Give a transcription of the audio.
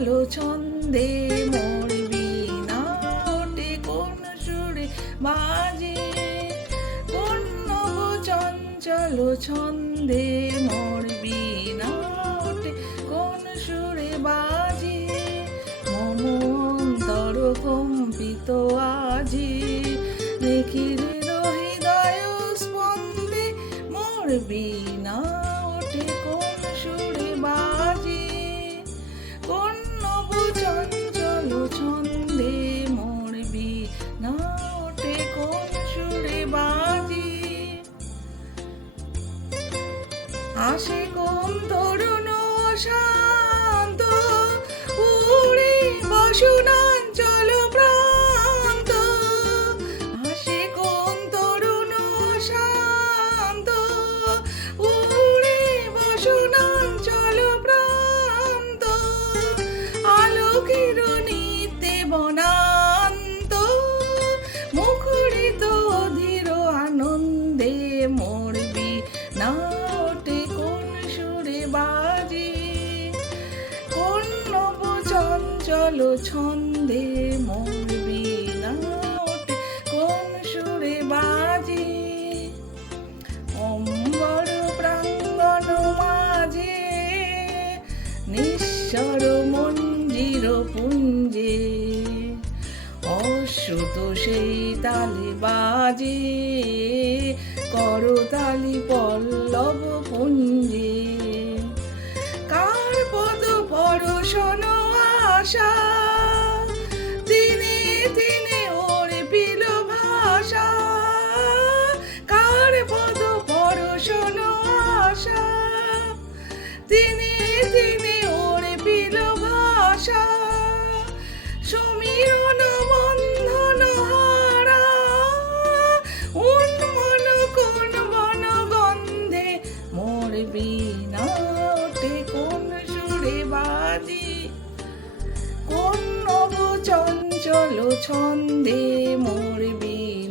চঞ্চল ছন্দে মোর বীণা ওঠে কোন সুরে বাজে, কোন নব চঞ্চল ছন্দে মোর বীণা ওঠে কোন সুরে বাজে, মম অন্তর কম্পিত আজি দেখির হৃদয় স্পন্দে মোর বীণা ওঠে কোন সুরে বাজে, কোন নব চঞ্চল ছন্দে মোর বীণা ওঠে কোন সুরে বাজে। আসে কোন তরুণ শান্ত উড়ে বসুনাঞ্চল প্রান্ত, আসে কোন তরুণ শান্ত উড়ে বসুনাঞ্চল প্রান্ত, আলোকের নিত্যে বনান্ত মুখরিত ধীর আনন্দে মোর বীণা ওঠে কোন সুরে বাজে, কোন নব চঞ্চল ছন্দে মোর বীণা ওঠে কোন সুরে বাজে। অম্বর প্রাঙ্গণ মাঝে নিঃস্বর মঞ্জির পুঞ্জে, অশ্রুত সেই তালে বাজে করতালি পল্লব পুঞ্জে, কার পদ পরশন আশা দিনে দিনে ওরে পিল ভাষা, কার পদ পরশন আশা দিনে দিনে ওরে পিল ভাষা, সমীরণ বন্ধন হারা উন্মন কোন বন গন্ধে মোর বীণা ওঠে কোন সুরে বাজে, কোন নব চঞ্চল ছন্দে মোর বীণা